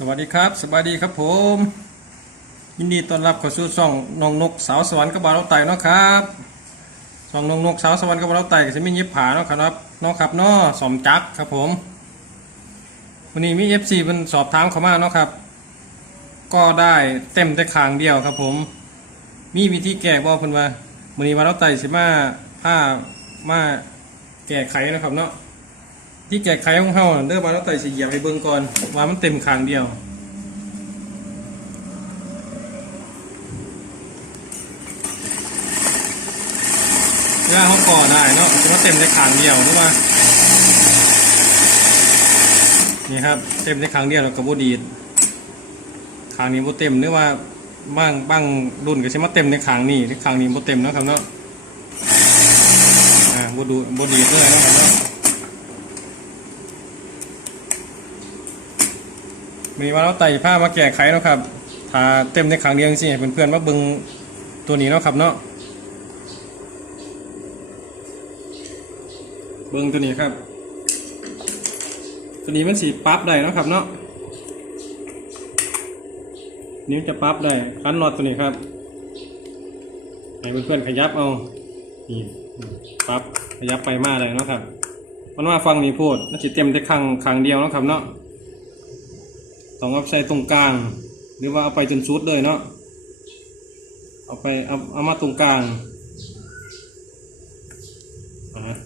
สวัสดีครับสวัสดีครับผม ยินดีต้อนรับเข้าสู่ช่องนองนกสาวสวรรค์กับบาวเราไต่เนาะครับช่องนองนกสาวสวรรค์กับบาวเราไต่ก็จะมียิบผาเนาะครับเนาะครับเนาะสมจักครับผม วันนี้มีเอฟซีเป็นสอบถามเข้ามาเนาะครับ ก็ได้เต็มแต่คางเดียวครับผม มีวิธีแก้บ่เพิ่นว่าวันนี้บาวเราไต่สิมาผ้ามาแก้ไขนะครับเนาะ ที่แก้ไขของเฮาน่ะเด้อบาเราไต่สิเหยียบให้เบิ่งก่อนว่ามันเต็มคางเดียวเวลาเขาก่อได้เนาะถือว่าเต็มในคางเดียวหรือว่านี่ครับเต็มในคางเดียวแล้วก็บ่ดีดคางนี้โบเต็มหรือว่าบ้างบ้างรุ่นก็สิมาเต็มในคางนี้ในคางนี้โบเต็มนะครับเนาะอ่าบ่ดูโบดีดเลยนะครับเนาะ มีว่าเราไต่ผ้ามาแก้ไขเนาะครับถ้าเต็มในครั้งเดียวสิให้เพื่อนๆมาเบิ่งตัวนี้เนาะครับเนาะเบิ่งตัวนี้ครับ ตัวนี้มันสีปั๊บได้นะครับเนาะนิ้วจะปั๊บได้คันน็อตตัวนี้ครับให้เพื่อนๆขยับเอานี่ปั๊บขยับไปมาเลยนะครับมันว่าฟังนี้พูดน่าจะเต็มแต่ครั้งครั้งเดียวนะครับเนาะ ต้องเอาใส่ตรงกลาง หรือว่าเอาไปจนชุดเลยเนาะเอาไปเอาเอามาตรงกลางอ่า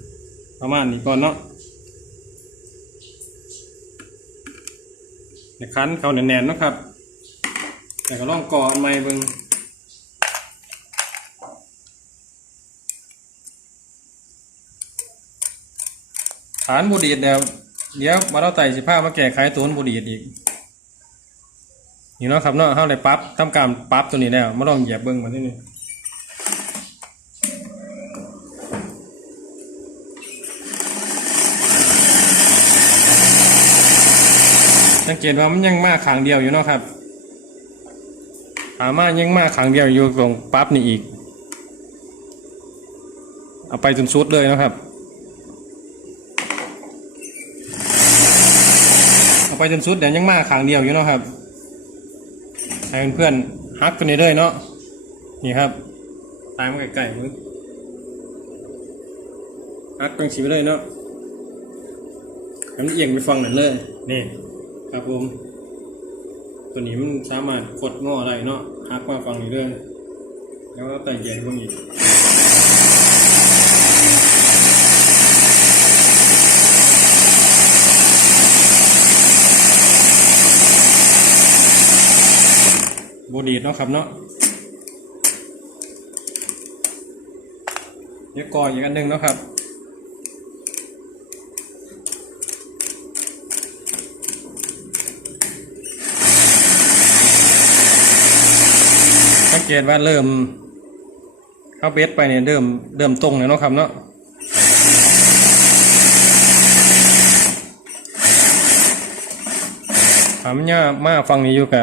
ประมาณนี้ก่อนเนาะในคันเขาแน่นๆนะครับ แต่ก็ลองก่ออันใหม่เบิ่งฐานบุดีดเดี๋ยวเดี๋ยวมาเราไต่สิผ้ามาแก้ไขตัวนั้นบุดีดอีก นี่เนาะครับเนาะเฮาได้ปรั๊บทำการปั๊บตัวนี้แล้วมาลองเหยียบเบิ่งมาที่นี่สังเกตว่ามันยังมาขางเดียวอยู่เนาะครับหามายังมาขางเดียวอยู่ตรงปั๊บนี่อีก เอาไปจนสุดเลยนะครับ เอาไปจนสุดแต่ยังมาขางเดียวอยู่เนาะครับ ให้เพื่อนๆฮักตัวนี้ด้วยเนาะนี่ครับ ตามมาไก่ๆมึงฮักตังสีไปเลยเนาะให้มันเอียงไปฟังหนั่นเลย นี่ ครับผมตัวนี้มันสามารถกดงออะไรเนาะฮักมาฟังอยู่เลยแล้วก็แต่เหยียดพวก บดีเนาะครับเนาะเดี๋ยวก่ออีกอันหนึ่งเนาะครับสังเกตว่าเริ่มเข้าเบสไปเนี่ยเริ่มเริ่มตรงเลยเนาะครับเนาะถามเนี่ยมาฟังนี้อยู่กะ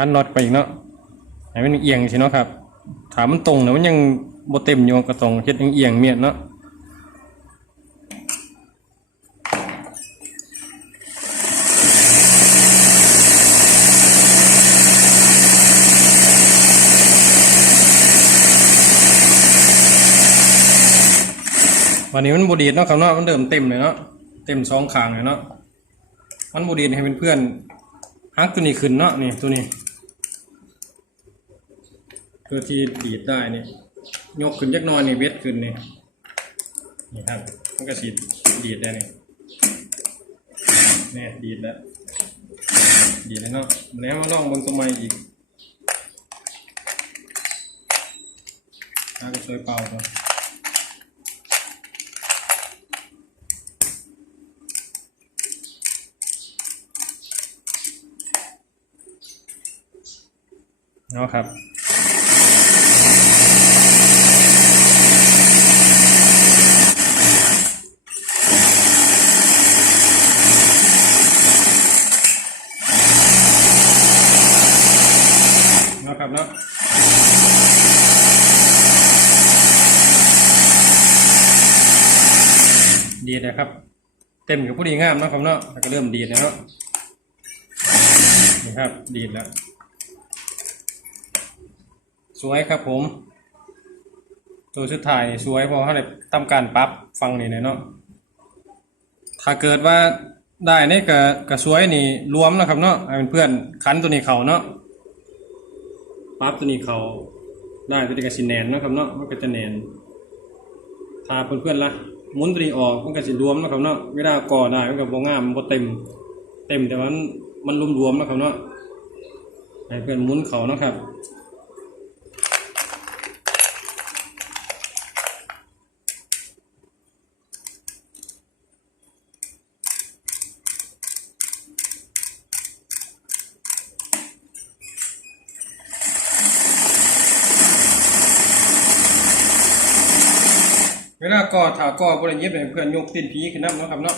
หันน็อตไปอีกเนาะให้มันเอียงสิเนาะครับ ถามมันตรงเนาะมันยังบ่เต็มอยู่ก็ต้องเฮ็ดเอียงเมียดเนาะวันนี้มันบดีดเนาะครับเนาะมันเดิมเต็มเลยเนาะเต็มสองขางเลยเนาะมันบดีดให้เป็นเพื่อนฮักตัวนี้ขึ้นเนาะนี่ตัวนี้ ตัวที่ดีดได้นี่ยกขึ้นยักน้อยนี่เวทขึ้นนี่นี่ครับมันก็สีดีดได้นี่นี่ดีดแล้วดีดแล้วเนาะแล้วมาลองบนตัวใหม่อีกถ้าก็ช่วยเป่าตัวเนาะครับ ครับเนาะดีนะครับ เต็มกับผู้ดีงามนะครับเนาะแล้วก็เริ่มดีดแล้วเนาะนี่ครับ ดีดแล้ว สวยครับผม ตัวสุดท้ายสวยเพอเขาได้ทำการปรับฟังนี่เนาะถ้าเกิดว่าได้นี่ก็ก็สวยนี่รวมนะครับเนาะให้เพื่อนคันตัวนี้เขาเนาะ ปั๊บตัวนี้เขาได้ตัวนี้ก็สิแนนนะครับเนาะมันก็จะแนนถ้าเพื่อนๆละมุนตัวนี้ออกมันก็สิรวมนะครับเนาะเวลาก่อได้มันก็บ่งามมันบ่เต็ม เต็มแต่ว่ามันมันรวมๆนะครับเนาะให้เพื่อนมุนเขานะครับ ลาก่อถ้าก่อบริเย็บให้เพื่อนยกตีนผีขึ้นน้ำเนาะครับเนาะ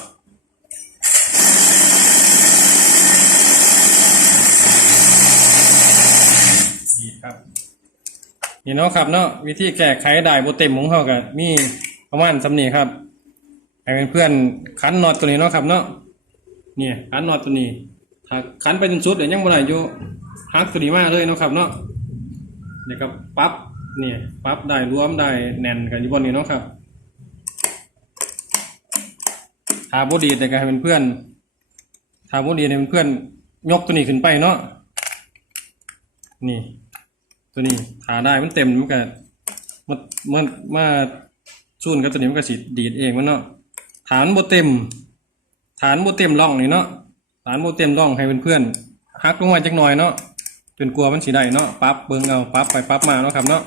ดีครับนี่เนาะครับเนาะวิธีแก้ไขได้บเต็มของเขาก็มีประมาณสำนีครับให้เป็นเพื่อนๆคันน็อตตัวนี้เนาะครับเนาะเนี่ยคันน็อตตัวนี้ถ้าคันไปจนสุดเดี๋ยวยังบ่ได้อยู่ฮักตัวนี้มากเลยเนาะครับเนาะเดี๋ยวก็ปั๊บเนี่ยปั๊บได้รวมได้แน่นกันอยู่บนนี้เนาะครับ ทาบดีแต่ก็ให้เป็นเพื่อนทาบดีให้เป็นเพื่อน ยกตัวนี้ขึ้นไปเนาะนี่ ตัวนี้ทาได้มันเต็มมันก็มันมันมาชูนกับตัวนี้มันก็สิดีดเองมันเนาะฐานโบเต็ม ฐานโบเต็มร่องนี่เนาะฐานโบเต็มร่องให้เป็นเพื่อนฮักลงมาจักหน่อยเนาะจนกลัวมันสีได้เนาะปั๊บเบิ่งเอาปั๊บไปปั๊บมาเนาะครับเนาะ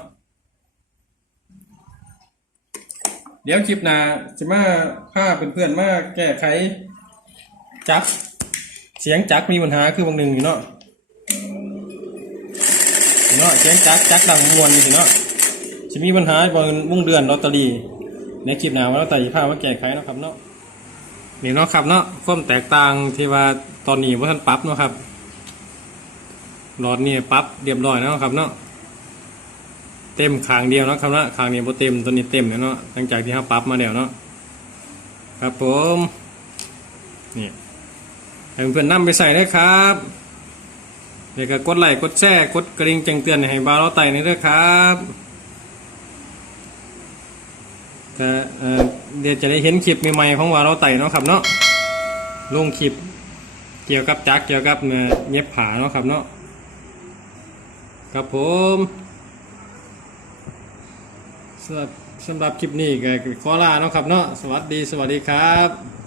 เดี๋ยวคลิปหน้าจะมาพาเพื่อนๆมาแก้ไขจักรเสียงจักรมีปัญหาคือบางหนึ่งอยู่เนาะเนาะเสียงจักรจักรดังมวนอยู่เนาะจะมีปัญหาบนวงเดือนลอตเตอรี่ในคลิปหน้าว่าลอตเตอรี่พามาแก้ไขเนาะครับเนาะนี่เนาะครับเนาะความแตกต่างที่ว่าตอนนี้ว่าท่านปรับเนาะครับหลอดนี่ปรับเรียบร้อยแล้วเนะครับเนาะ เต็มขางเดียวเนาะครับเนาะขางนี้บ่เต็มตัวนี้เต็มแล้วเนาะหลังจากที่เราปรับมาแล้วเนาะครับผมนี่ให้เพื่อนๆนำไปใส่เลยครับเดี๋ยวก็กดไลค์กดแชร์กดกระดิ่งแจ้งเตือนให้บาวเราไต่นี่ด้วยครับแต่เเดี๋ยวจะได้เห็นคลิปใหม่ๆของบาวเราไต่เนาะครับเนาะลงคลิปเกี่ยวกับจักรเกี่ยวกับเอ่อเย็บผาเนาะครับเนาะครับผม สำหรับสำหรับคลิปนี้ก็ขอลาเนาะครับเนาะสวัสดีสวัสดีครับ